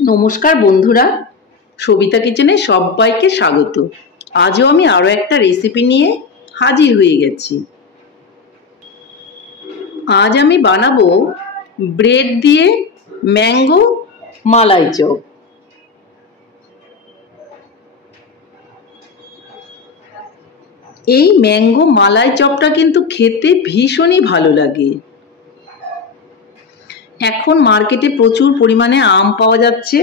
নমস্কার বন্ধুরা, সবিতা কিচেনে সবাইকে স্বাগত। আজও আমি আরও একটা রেসিপি নিয়ে হাজির হয়ে গেছি। আজ আমি বানাবো ব্রেড দিয়ে ম্যাঙ্গো মালাই চপ। এই ম্যাঙ্গো মালাই চপটা কিন্তু খেতে ভীষণই ভালো লাগে। এখন মার্কেটে প্রচুর পরিমাণে আম পাওয়া যাচ্ছে,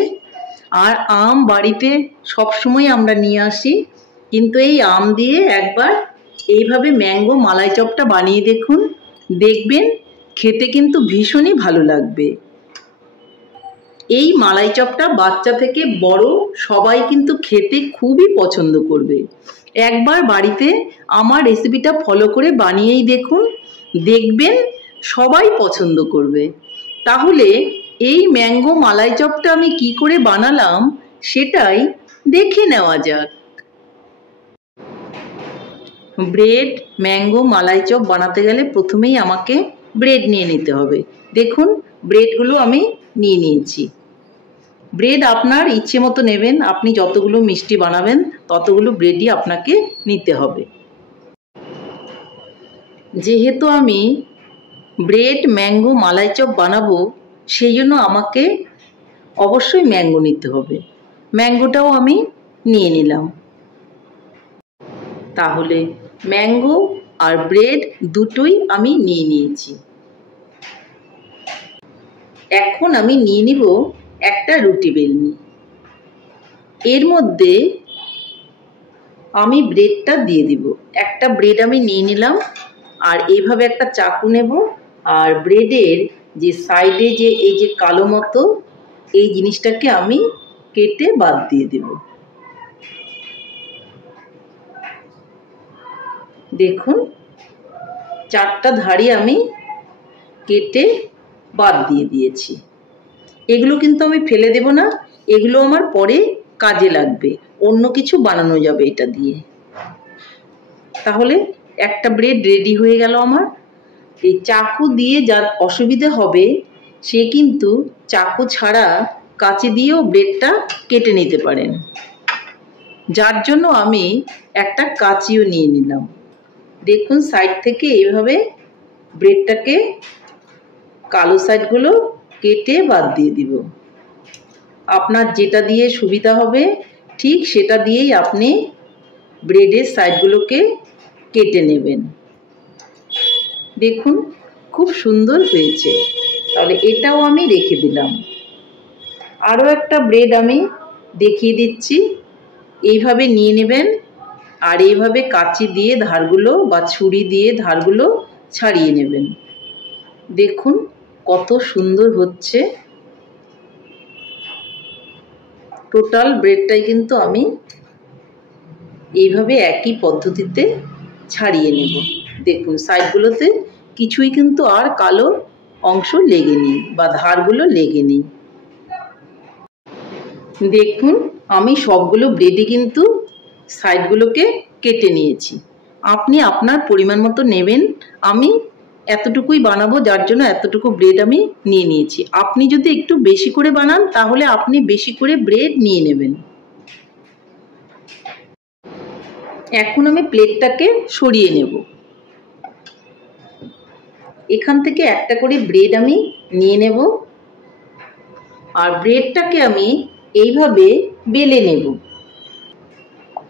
আর আম বাড়িতে সবসময় আমরা নিয়ে আসি। কিন্তু এই আম দিয়ে একবার এইভাবে ম্যাঙ্গো মালাই চপটা বানিয়ে দেখুন, দেখবেন খেতে কিন্তু ভীষণই ভালো লাগবে। এই মালাই চপটা বাচ্চা থেকে বড় সবাই কিন্তু খেতে খুবই পছন্দ করবে। একবার বাড়িতে আমার রেসিপিটা ফলো করে বানিয়েই দেখুন, দেখবেন সবাই পছন্দ করবে। তাহলে এই ম্যাঙ্গো মালাই চপটা আমি কি করে বানালাম সেটাই দেখে নেওয়া যাক। ব্রেড ম্যাঙ্গো মালাই চপ বানাতে গেলে প্রথমেই আমাকে ব্রেড নিয়ে নিতে হবে। দেখুন ব্রেডগুলো আমি নিয়ে নিয়েছি। ব্রেড আপনার ইচ্ছে মতো নেবেন, আপনি যতগুলো মিষ্টি বানাবেন ততগুলো ব্রেডই আপনাকে নিতে হবে। যেহেতু আমি ব্রেড ম্যাঙ্গো মালাই চপ বানাবো, সেই জন্য আমাকে অবশ্যই ম্যাঙ্গো নিতে হবে। ম্যাঙ্গোটাও আমি নিয়ে নিলাম। তাহলে ম্যাঙ্গো আর ব্রেড দুটোই আমি নিয়ে নিয়েছি। এখন আমি নিয়ে নিব একটা রুটি বেলনি। এর মধ্যে আমি ব্রেডটা দিয়ে দিব। একটা ব্রেড আমি নিয়ে নিলাম, আর এইভাবে একটা চাকু নেব, আর ব্রেডের যে সাইডে যে এই যে কালো মতো এই জিনিসটাকে আমি কেটে বাদ দিয়ে দেব। দেখুন চারটা ধারই আমি কেটে বাদ দিয়ে দিয়েছি। এগুলো কিন্তু আমি ফেলে দেব না, এগুলো আমার পরে কাজে লাগবে, অন্য কিছু বানানো যাবে এটা দিয়ে। তাহলে একটা ব্রেড রেডি হয়ে গেল আমার। এই চাকু দিয়ে যার অসুবিধে হবে সে কিন্তু চাকু ছাড়া কাঁচি দিয়েও ব্রেডটা কেটে নিতে পারেন, যার জন্য আমি একটা কাঁচিও নিয়ে নিলাম। দেখুন সাইড থেকে এইভাবে ব্রেডটাকে কালো সাইডগুলো কেটে বাদ দিয়ে দিব। আপনার যেটা দিয়ে সুবিধা হবে ঠিক সেটা দিয়েই আপনি ব্রেডের সাইডগুলোকে কেটে নেবেন। দেখুন খুব সুন্দর হয়েছে। তাহলে এটাও আমি রেখে দিলাম। আরও একটা ব্রেড আমি দেখিয়ে দিচ্ছি। এইভাবে নিয়ে নেবেন, আর এইভাবে কাঁচি দিয়ে ধারগুলো বা ছুরি দিয়ে ধারগুলো ছাড়িয়ে নেবেন। দেখুন কত সুন্দর হচ্ছে। টোটাল ব্রেডটাই কিন্তু আমি এইভাবে একই পদ্ধতিতে ছাড়িয়ে নেব। দেখুন সাইডগুলোতে কিছুই কিন্তু আর কালো অংশ লেগে নেই বা ধারগুলো লেগে নেই। দেখুন আমি সবগুলো ব্রেডে কিন্তু সাইডগুলোকে কেটে নিয়েছি। আপনি আপনার পরিমাণ মতো নেবেন। আমি এতটুকুই বানাবো, যার জন্য এতটুকু ব্রেড আমি নিয়ে নিয়েছি। আপনি যদি একটু বেশি করে বানান তাহলে আপনি বেশি করে ব্রেড নিয়ে নেবেন। এখন আমি প্লেটটাকে সরিয়ে নেব। এখান থেকে একটা করে ব্রেড আমি নিয়ে নেব, আর ব্রেডটাকে আমি এইভাবে বেলে নেব।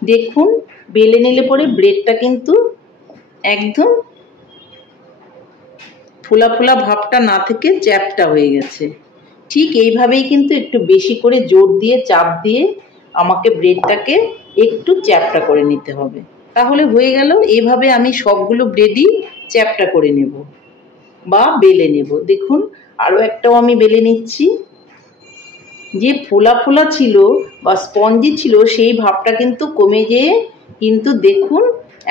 দেখুন বেলে নিলে পরে ব্রেডটা কিন্তু একদম ফোলা ফোলা ভাবটা না থেকে চ্যাপটা হয়ে গেছে। ঠিক এইভাবেই কিন্তু একটু বেশি করে জোর দিয়ে চাপ দিয়ে আমাকে ব্রেডটাকে একটু চ্যাপটা করে নিতে হবে। তাহলে হয়ে গেল। এইভাবে আমি সবগুলো ব্রেডই চ্যাপটা করে নেব বা বেলে নেব। দেখুন আরও একটাও আমি বেলে নিচ্ছি। যে ফোলা ফোলা ছিল বা স্পঞ্জি ছিল সেই ভাবটা কিন্তু কমে যেয়ে কিন্তু দেখুন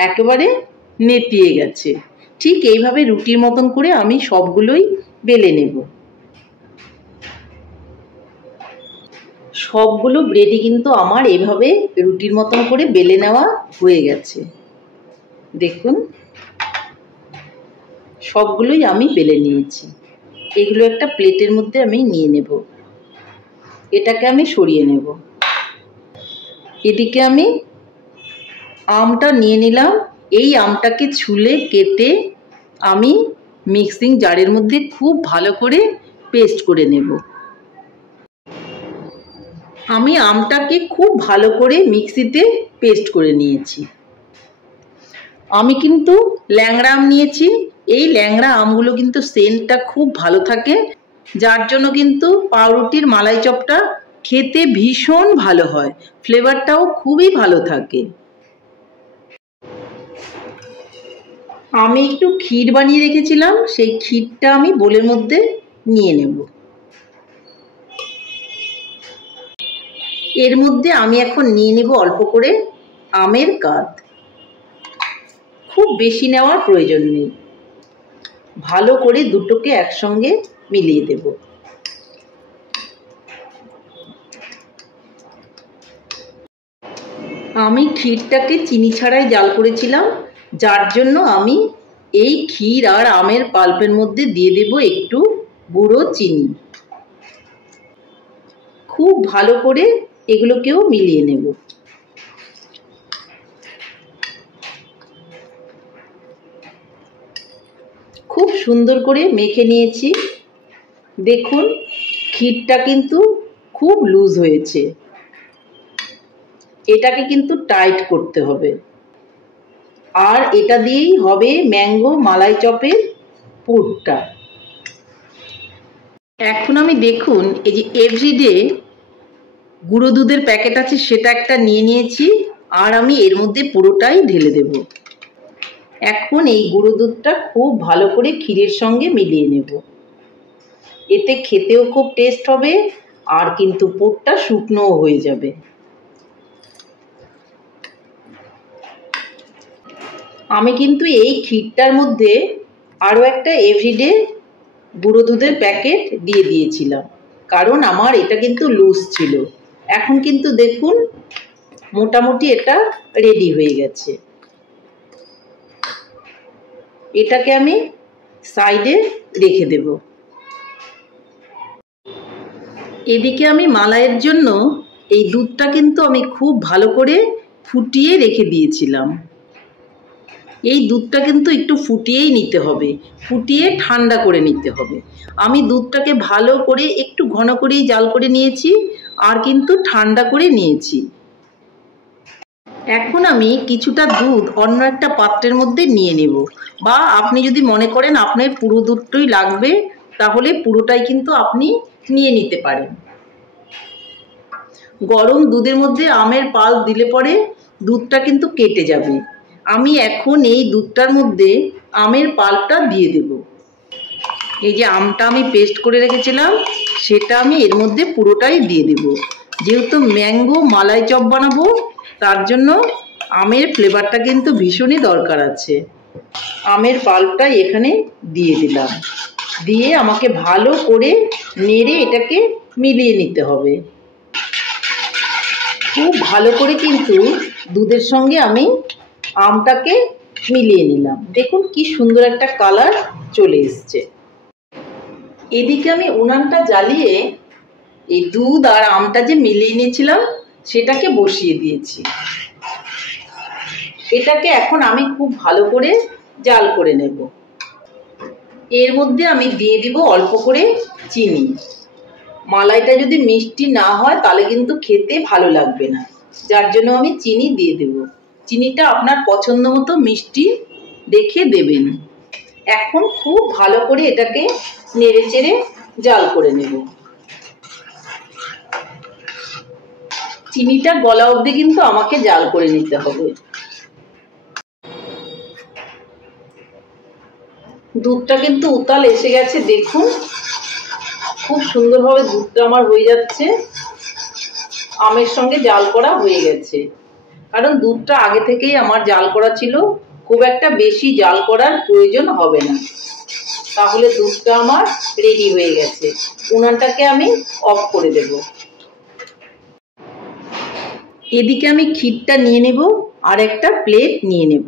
একেবারে নেতিয়ে গেছে। ঠিক এইভাবে রুটির মতন করে আমি সবগুলোই বেলে নেব। সবগুলো ব্রেডই কিন্তু আমার এভাবে রুটির মতন করে বেলে নেওয়া হয়ে গেছে। দেখুন সবগুলোই আমি বেলে নিয়েছি। এগুলো একটা প্লেটের মধ্যে আমি নিয়ে নেব। এটাকে আমি সরিয়ে নেব। এদিকে আমি আমটা নিয়ে নিলাম। এই আমটাকে ছুলে কেটে আমি মিক্সিং জারের মধ্যে খুব ভালো করে পেস্ট করে নেব। আমি আমটাকে খুব ভালো করে মিক্সিতে পেস্ট করে নিয়েছি। আমি কিন্তু ল্যাংড়া আম নিয়েছি। এই ল্যাংড়া আমগুলো কিন্তু সেন্টটা খুব ভালো থাকে, যার জন্য কিন্তু পাউরুটির মালাই চপটা খেতে ভীষণ ভালো হয়, ফ্লেভারটাও খুবই ভালো থাকে। আমি একটু ক্ষীর বানিয়ে রেখেছিলাম, সেই ক্ষীরটা আমি বোলের মধ্যে নিয়ে নেব। এর মধ্যে আমি এখন নিয়ে নেব অল্প করে আমের কাত। খুব বেশি নেওয়ার প্রয়োজন নেই, ভালো করে দুটোকে একসঙ্গে মিলিয়ে দেব। আমি ক্ষীরটাকে চিনি ছাড়াই জাল করেছিলাম, যার জন্য আমি এই ক্ষীর আর আমের পাল্পের মধ্যে দিয়ে দেব একটু গুঁড়ো চিনি। খুব ভালো করে এগুলোকেও মিলিয়ে নেব। খুব সুন্দর করে মেখে নিয়েছি। দেখুন ক্ষীরটা কিন্তু খুব লুজ হয়েছে, এটাকে কিন্তু টাইট করতে হবে। আর এটা দিয়েই হবে ম্যাঙ্গো মালাই চপের পুরটা। এখন আমি দেখুন এই যে এভরিডে গুঁড়ো দুধের প্যাকেট আছে, সেটা একটা নিয়ে নিয়েছি, আর আমি এর মধ্যে পুরোটাই ঢেলে দেব। এখন এই গুঁড়ো দুধটা খুব ভালো করে ক্ষীরের সঙ্গে মিলিয়ে নেব। এতে খেতেও খুব টেস্ট হবে, আর কিন্তু পুরটা শুকনোও হয়ে যাবে। আমি কিন্তু এই ক্ষীরটার মধ্যে আরও একটা এভরিডে গুঁড়ো দুধের প্যাকেট দিয়ে দিয়েছিলাম, কারণ আমার এটা কিন্তু লুজ ছিল। এখন কিন্তু দেখুন মোটামুটি এটা রেডি হয়ে গেছে। এটাকে আমি সাইডে রেখে দেব। এদিকে আমি মালাইয়ের জন্য এই দুধটা কিন্তু আমি খুব ভালো করে ফুটিয়ে রেখে দিয়েছিলাম। এই দুধটা কিন্তু একটু ফুটিয়েই নিতে হবে, ফুটিয়ে ঠান্ডা করে নিতে হবে। আমি দুধটাকে ভালো করে একটু ঘন করেই জাল করে নিয়েছি, আর কিন্তু ঠান্ডা করে নিয়েছি। এখন আমি কিছুটা দুধ অন্য একটা পাত্রের মধ্যে নিয়ে নেব, বা আপনি যদি মনে করেন আপনার পুরো দুধটাই লাগবে, তাহলে পুরোটাই কিন্তু আপনি নিয়ে নিতে পারেন। গরম দুধের মধ্যে আমের পাল্প দিলে পরে দুধটা কিন্তু কেটে যাবে। আমি এখন এই দুধটার মধ্যে আমের পাল্পটা দিয়ে দেব। এই যে আমটা আমি পেস্ট করে রেখেছিলাম, সেটা আমি এর মধ্যে পুরোটাই দিয়ে দেব। যেহেতু ম্যাঙ্গো মালাই চপ বানাবো, তার জন্য আমের ফ্লেভারটা কিন্তু ভীষণই দরকার আছে। আমের পাল্পটা এখানে দিয়ে দিলাম, দিয়ে আমাকে ভালো করে নেড়ে এটাকে মিলিয়ে নিতে হবে। খুব ভালো করে কিন্তু দুধের সঙ্গে আমি আমটাকে মিলিয়ে নিলাম। দেখুন কি সুন্দর একটা কালার চলে এসছে। এদিকে আমি উনানটা জ্বালিয়ে এই দুধ আর আমটা যে মিলিয়ে নিয়েছিলাম সেটাকে বসিয়ে দিয়েছি। এটাকে এখন আমি খুব ভালো করে জাল করে নেব। এর মধ্যে আমি দিয়ে দিব অল্প করে চিনি। মালাইটা যদি মিষ্টি না হয় তাহলে কিন্তু খেতে ভালো লাগবে না, যার জন্য আমি চিনি দিয়ে দেব। চিনিটা আপনার পছন্দ মতো মিষ্টি দেখে দেবেন। এখন খুব ভালো করে এটাকে নেড়ে চেড়ে জাল করে নেব। চিনিটা গলা অবধি কিন্তু আমাকে জাল করে নিতে হবে। দুধটা কিন্তু উতাল এসে গেছে, দেখুন খুব সুন্দরভাবে দুধটা আমার হয়ে যাচ্ছে। আমের সঙ্গে জাল করা হয়ে গেছে, কারণ দুধটা আগে থেকেই আমার জাল করা ছিল। খুব একটা বেশি জাল করার প্রয়োজন হবে না, তাহলে দুধটা আমার রেডি হয়ে গেছে। উনানটাকে আমি অফ করে দেব। এদিকে আমি ক্ষীরটা নিয়ে নেব, আর একটা প্লেট নিয়ে নেব।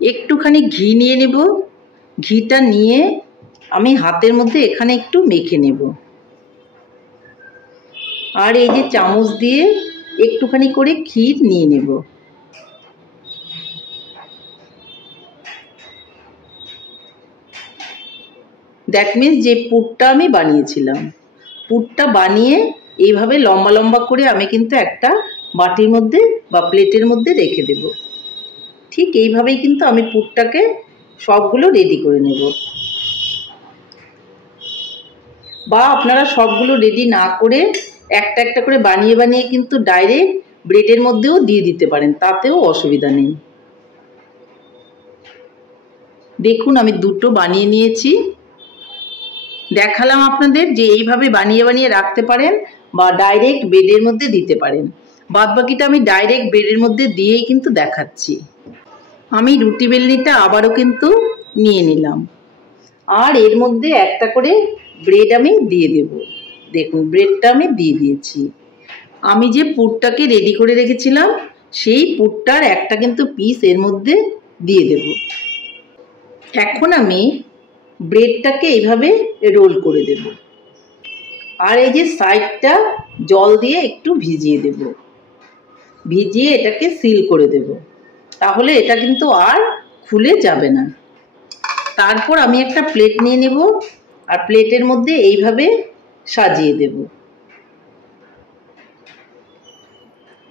একটুখানি ঘি নিয়ে নেব। ঘিটা নিয়ে আমি হাতের মধ্যে এখানে একটু মেখে নেব। আর এই যে চামচ দিয়ে একটুখানি করে ক্ষীর নিয়ে নেব। দ্যাট মিন্স যে পুরটা আমি বানিয়েছিলাম, পুরটা বানিয়ে এইভাবে লম্বা লম্বা করে আমি কিন্তু একটা বাটির মধ্যে বা প্লেটের মধ্যে রেখে দেব। ঠিক এইভাবেই কিন্তু আমি পুরটাকে সবগুলো রেডি করে নেব। বা আপনারা সবগুলো রেডি না করে একটা একটা করে বানিয়ে বানিয়ে কিন্তু ডাইরেক্ট ব্রেডের মধ্যেও দিয়ে দিতে পারেন, তাতেও অসুবিধা নেই। দেখুন আমি দুটো বানিয়ে নিয়েছি, দেখালাম আপনাদের যে এইভাবে বানিয়ে বানিয়ে রাখতে পারেন বা ডাইরেক্ট ব্রেডের মধ্যে দিতে পারেন। বাদবাকিটা আমি ডাইরেক্ট ব্রেডের মধ্যে দিয়েই কিন্তু দেখাচ্ছি। আমি রুটি বেলনিটা আবারও কিন্তু নিয়ে নিলাম, আর এর মধ্যে একটা করে ব্রেড আমি দিয়ে দেব। দেখুন ব্রেডটা আমি দিয়ে দিয়েছি। আমি যে পুরটাকে রেডি করে রেখেছিলাম সেই পুরটার একটা কিন্তু পিস এর মধ্যে দিয়ে দেব। এখন আমি ব্রেডটাকে এইভাবে রোল করে দেব, আর এই যে সাইডটা জল দিয়ে একটু ভিজিয়ে দেব, ভিজিয়ে এটাকে সিল করে দেব, তাহলে এটা কিন্তু আর খুলে যাবে না। তারপর আমি একটা প্লেট নিয়ে নেব, আর প্লেটের মধ্যে এইভাবে সাজিয়ে দেব।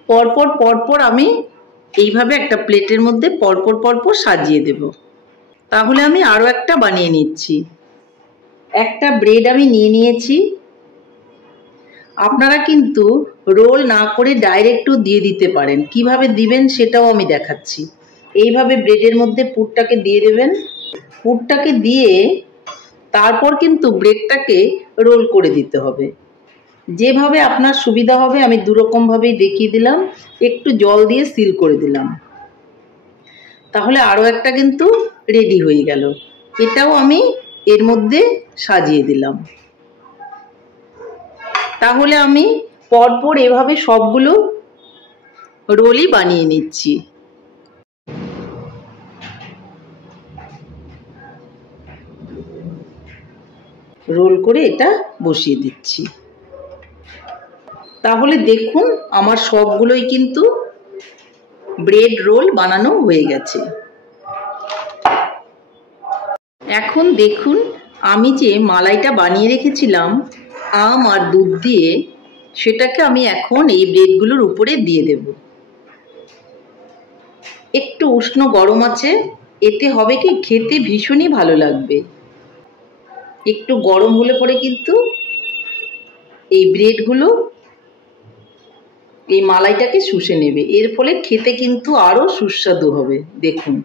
পরপর পরপর আমি এইভাবে একটা প্লেটের মধ্যে পরপর পরপর সাজিয়ে দেব। তাহলে আমি আরও একটা বানিয়ে নিচ্ছি। একটা ব্রেড আমি নিয়ে নিয়েছি। আপনারা কিন্তু রোল না করে ডাইরেক্টও দিয়ে দিতে পারেন, কিভাবে দিবেন সেটাও আমি দেখাচ্ছি। এইভাবে ব্রেডের মধ্যে পুরটাকে দিয়ে দেবেন, পুরটাকে দিয়ে তারপর কিন্তু ব্রেডটাকে রোল করে দিতে হবে। যেভাবে আপনার সুবিধা হবে আমি দুরকমভাবেই দেখিয়ে দিলাম, একটু জল দিয়ে সিল করে দিলাম। তাহলে আরও একটা কিন্তু রেডি হয়ে গেল। এটাও আমি এর মধ্যে সাজিয়ে দিলাম। তাহলে আমি পরপর এভাবে সবগুলো রোলই বানিয়ে নিচ্ছি। রোল করে এটা বসিয়ে দিচ্ছি। তাহলে দেখুন আমার সবগুলোই কিন্তু ব্রেড রোল বানানো হয়ে গেছে। এখন দেখুন আমি যে মালাইটা বানিয়ে রেখেছিলাম আম আর দুধ দিয়ে, সেটাকে আমি এখন এই ব্রেডগুলোর উপরে দিয়ে দেব। একটু উষ্ণ গরম আছে, এতে হবে কি খেতে ভীষণই ভালো লাগবে। একটু গরম হলে পরে কিন্তু এই ব্রেডগুলো এই মালাইটাকে শুষে নেবে, এর ফলে খেতে কিন্তু আরও সুস্বাদু হবে। দেখুন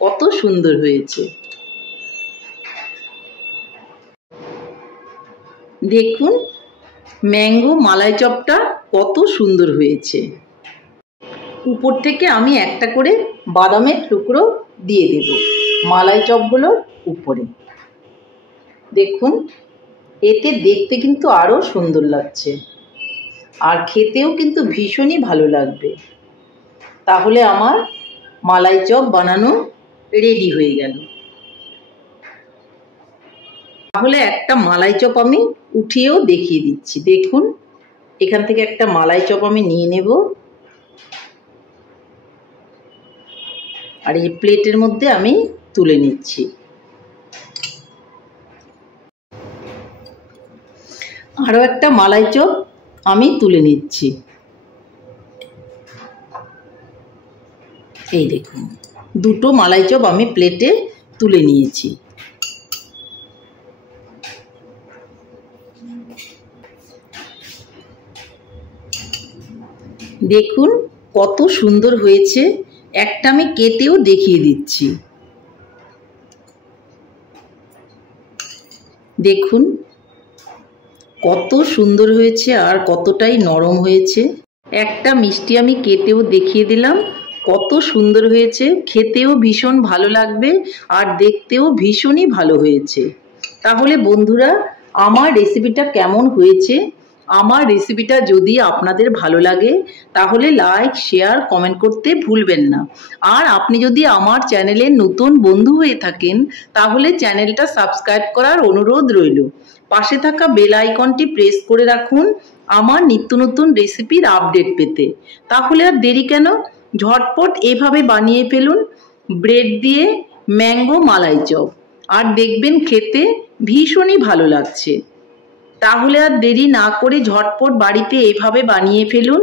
কত সুন্দর হয়েছে। দেখুন ম্যাঙ্গো মালাই চপটা কত সুন্দর হয়েছে। উপর থেকে আমি একটা করে বাদামের টুকরো দিয়ে দেব মালাই চপগুলোর উপরে। দেখুন এতে দেখতে কিন্তু আরও সুন্দর লাগছে, আর খেতেও কিন্তু ভীষণই ভালো লাগবে। তাহলে আমার মালাই চপ বানানো রেডি হয়ে গেল। তাহলে একটা মালাই চপ আমি উঠিয়েও দেখিয়ে দিচ্ছি। দেখুন এখান থেকে একটা মালাই চপ আমি নিয়ে নেব, আর এই প্লেটের মধ্যে আমি তুলে নিচ্ছি। আরও একটা মালাই চপ আমি তুলে নিচ্ছি। এই দেখুন দুটো মালাই চপ আমি প্লেটে তুলে নিয়েছি। দেখুন কত সুন্দর হয়েছে, একটা আমি কেটেও দেখিয়ে দিচ্ছি। দেখুন কত সুন্দর হয়েছে আর কতটাই নরম হয়েছে। একটা মিষ্টি আমি কেটেও দেখিয়ে দিলাম, কত সুন্দর হয়েছে, খেতেও ভীষণ ভালো লাগবে আর দেখতেও ভীষণই ভালো হয়েছে। তাহলে বন্ধুরা আমার রেসিপিটা কেমন হয়েছে আমার রেসিপিটা যদি আপনাদের ভালো লাগে তাহলে লাইক, শেয়ার, কমেন্ট করতে ভুলবেন না। আর আপনি যদি আমার চ্যানেলের নতুন বন্ধু হয়ে থাকেন তাহলে চ্যানেলটা সাবস্ক্রাইব করার অনুরোধ রইল। পাশে থাকা বেল আইকনটি প্রেস করে রাখুন আমার নিত্য নতুন রেসিপির আপডেট পেতে। তাহলে আর দেরি কেন, ঝটপট এভাবে বানিয়ে ফেলুন ব্রেড দিয়ে ম্যাঙ্গো মালাই চপ, আর দেখবেন খেতে ভীষণই ভালো লাগছে। তাহলে আর দেরি না করে ঝটপট বাড়িতে এভাবে বানিয়ে ফেলুন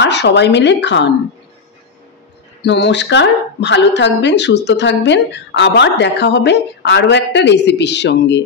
আর সবাই মিলে খান। নমস্কার, ভালো থাকবেন, সুস্থ থাকবেন, আবার দেখা হবে আরও একটা রেসিপির সঙ্গে।